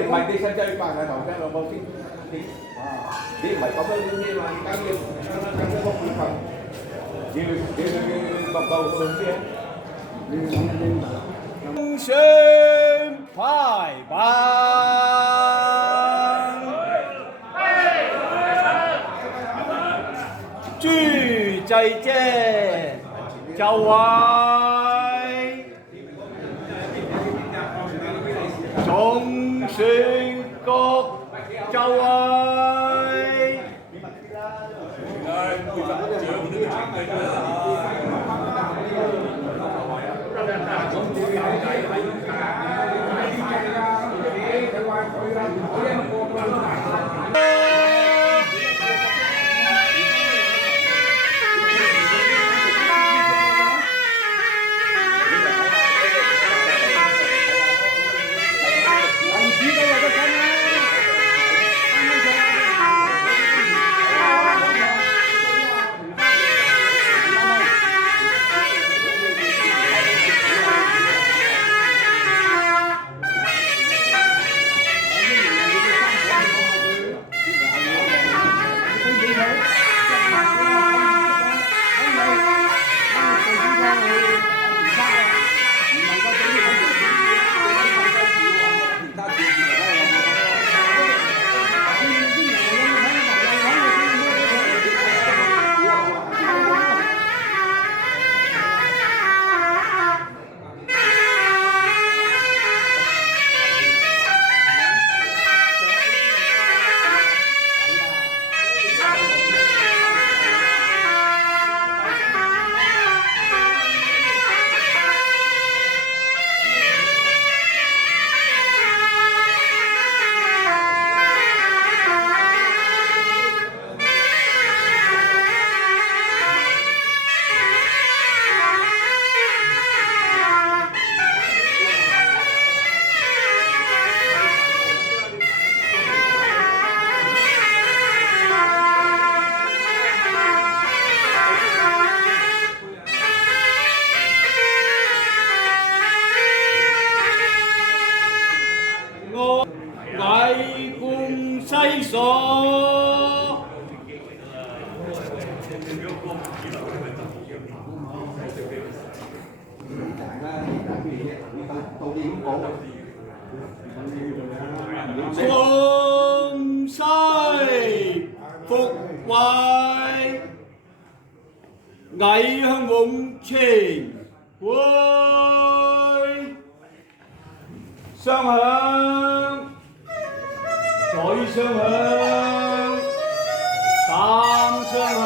唔係你使唔使去辦啊？頭先老母先，你唔係咁樣啲嘛？你梗要個配合，要報啲啊！通宣派班，朱祭姐就係總選局就係魏公西所。江西復位，魏向往前會，雙響，再雙響，三雙響。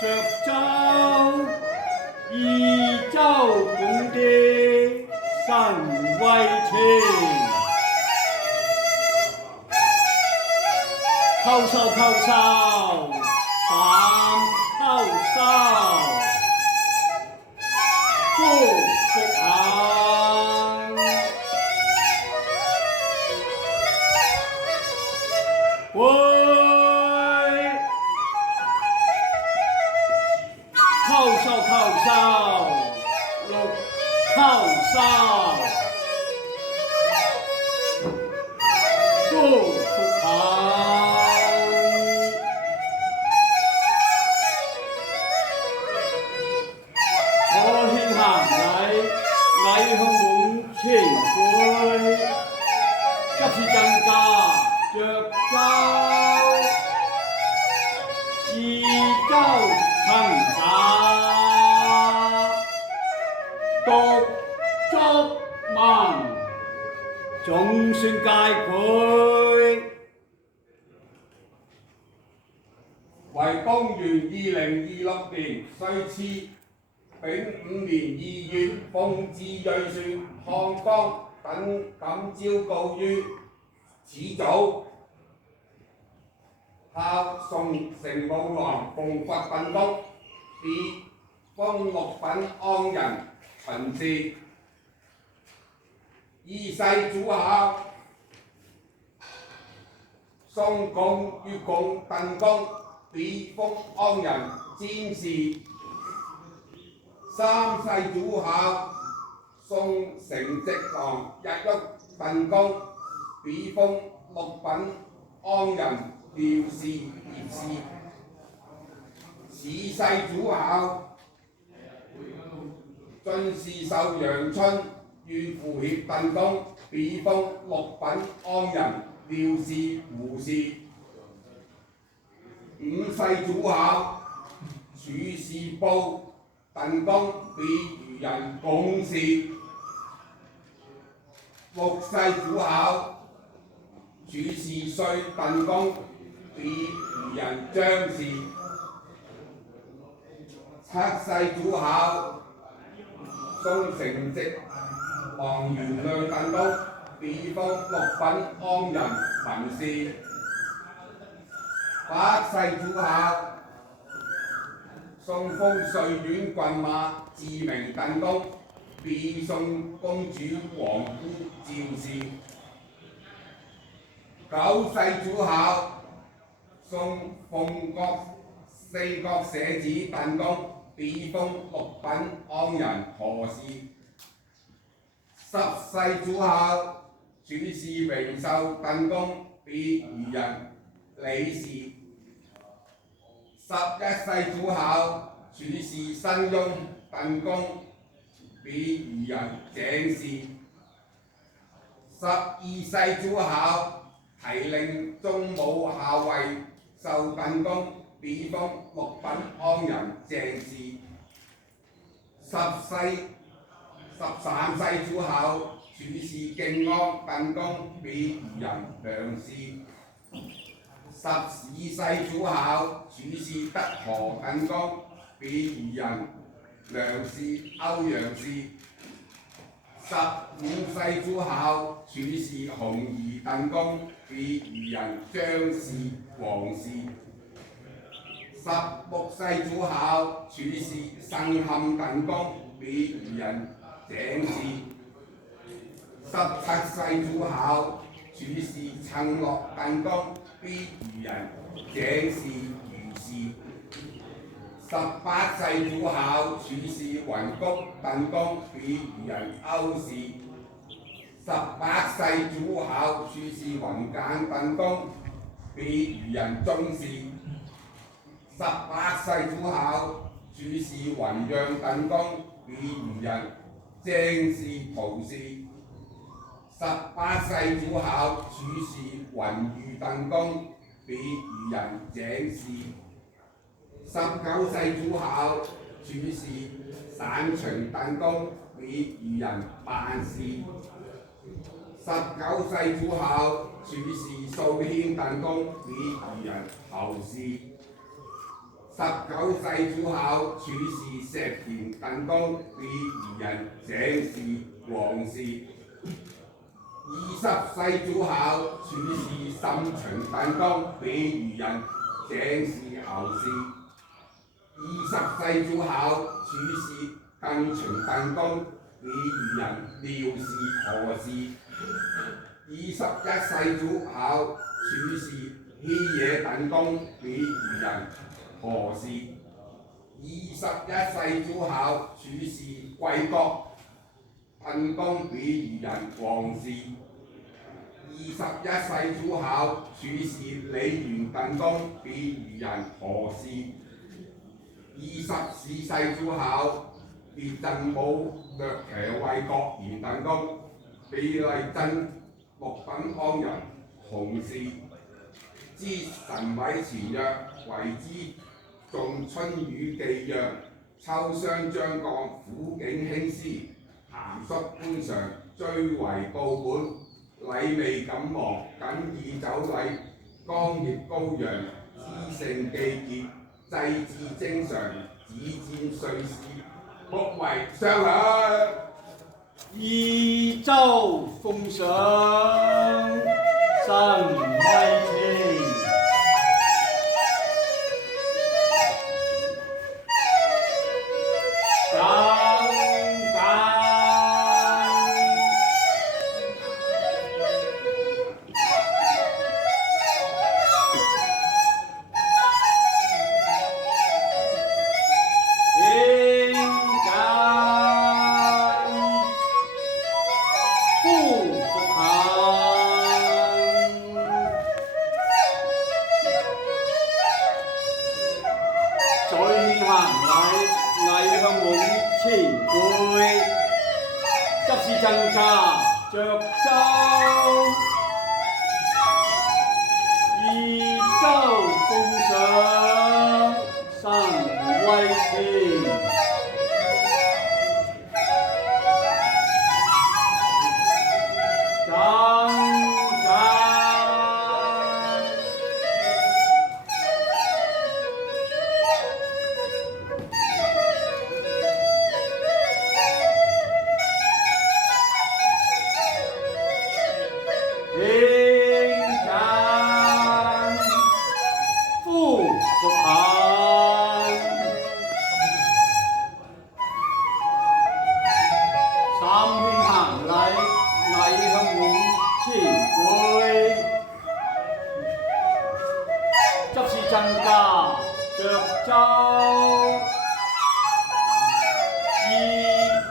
涿州、宜州共的神威情，叩首叩首，三叩首，福福行，叩首叩首，六叩首，福福行。我獻行禮，禮向往前輩，急次增加涿州，宜州行打，獨足文，總算皆配。為公元2026年歲次丙午年2月，奉自睿船漢江等感召告於此祖，孝送成武郎奉佛品功，別封六品安人巡視。二世祖孝，宋共越共鄧公，別封安人詹事。三世祖孝，宋成直郎日旭鄧公，別封六品安人廖氏葉氏。四世祖孝，進士壽陽春縣符協鄧公，別封六品安人廖氏胡氏。五世祖孝，處士部鄧公，別漁人龔氏。六世祖孝，處士歲鄧公，別漁人張氏。七世祖孝，宋成直郎元亮鄧公，別封六品安人文氏。八世祖孝，宋封瑞縣郡馬志明鄧公，別宋公主皇姑趙氏。九世祖孝，宋奉國四國舍子鄧公，別封六品安人何氏。十世祖孝，處士榮壽鄧公，別漁人李氏。11世祖孝，處士新翁鄧公，別漁人鄭氏。12世祖孝，提令中武校尉壽鄧公，別封六品安人鄭氏。13世祖孝，處士敬安鄧公，別漁人梁氏。12世祖孝，處士德河鄧公，別漁人梁氏歐陽氏。15世祖孝，處士洪儀鄧公，別漁人張氏黃氏。16世祖孝，處士盛冚鄧公，別漁人井氏。17世祖孝，處士讖諾鄧公，別漁人井氏余氏。18世祖孝，處士雲谷鄧公，別漁人歐氏。18世祖孝，處士雲簡鄧公，別漁人鍾氏。18世祖孝，處士雲讓鄧公，別漁人鄭氏陶氏。18世祖孝，處士雲裕鄧公，別漁人井氏。19世祖孝，處士散秦鄧公，別漁人萬氏。19世祖孝，處士素軒鄧公，別漁人侯氏。19世祖孝，處士石田鄧公，別漁人井氏黃氏。20世祖孝，處士沈秦鄧公，別漁人井氏侯氏。20世祖孝，處士更秦鄧公，別漁人廖氏何氏。21世祖孝，處士希野鄧公，別漁人何氏。21世祖孝，處士貴國鄧公，別漁人黃氏。21世祖孝，處士李元鄧公，別漁人何氏。24世祖孝，別贈武略騎衛國賢鄧公，別麗鎮六品安人洪氏。之神位前曰，為之仲春雨寄讓，秋霜將降，苦景興師，鹹率官常，追為報本。禮未敢忘，僅以酒禮，江葉高揚，知勝既傑，祭祀正常，子戰歲事，福為相享。宜州奉上，神威清。向夢前輩，執事增加着舟，二舟共上山威前。增加着舟，二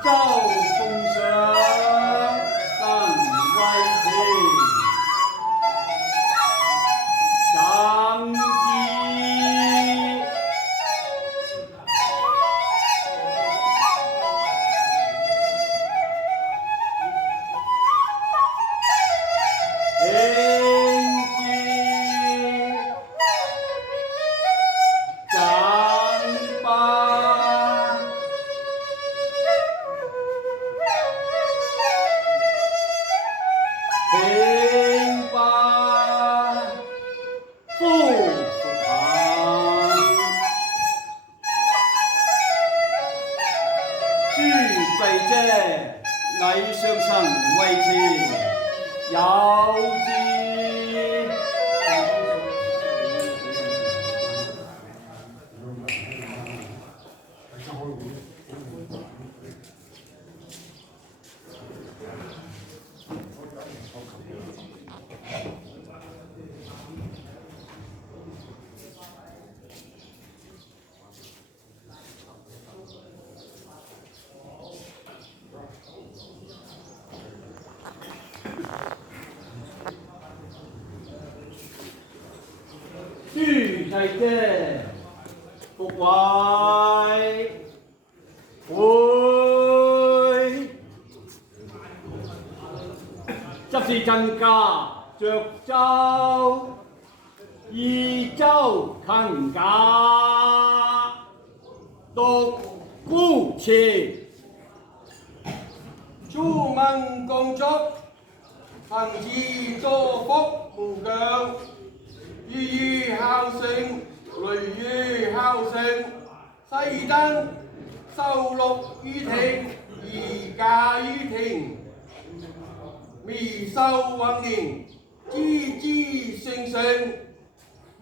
舟共上山威前，長子平白富行，諸祭者藝上層為前，有志。諸祭者復為會，執事增加着舟，二舟勤加獨孤前。諸民共祝，行之多福無疆。予以孝聖，累於孝聖。西登受祿於庭，而嫁於庭。未受運年，枝枝成成，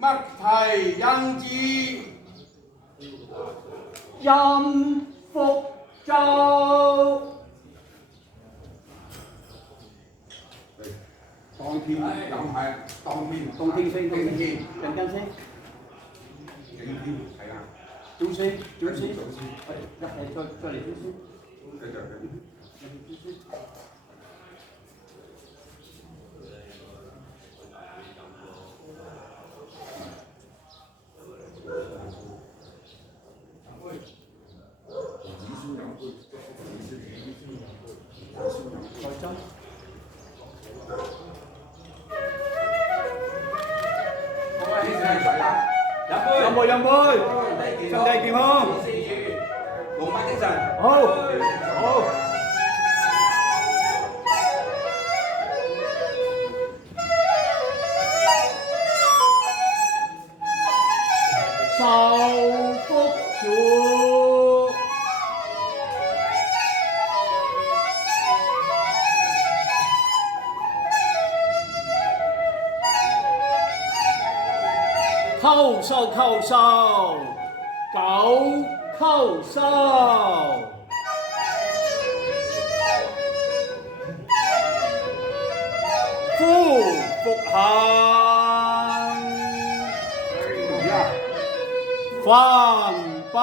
麥提人之。任福州。當天又係當天升，更更升，景天係啊，早升，再嚟早升。飲杯，身體健康，龍馬精神，好。受福主，叩首，九叩首，夫復行，翻拜。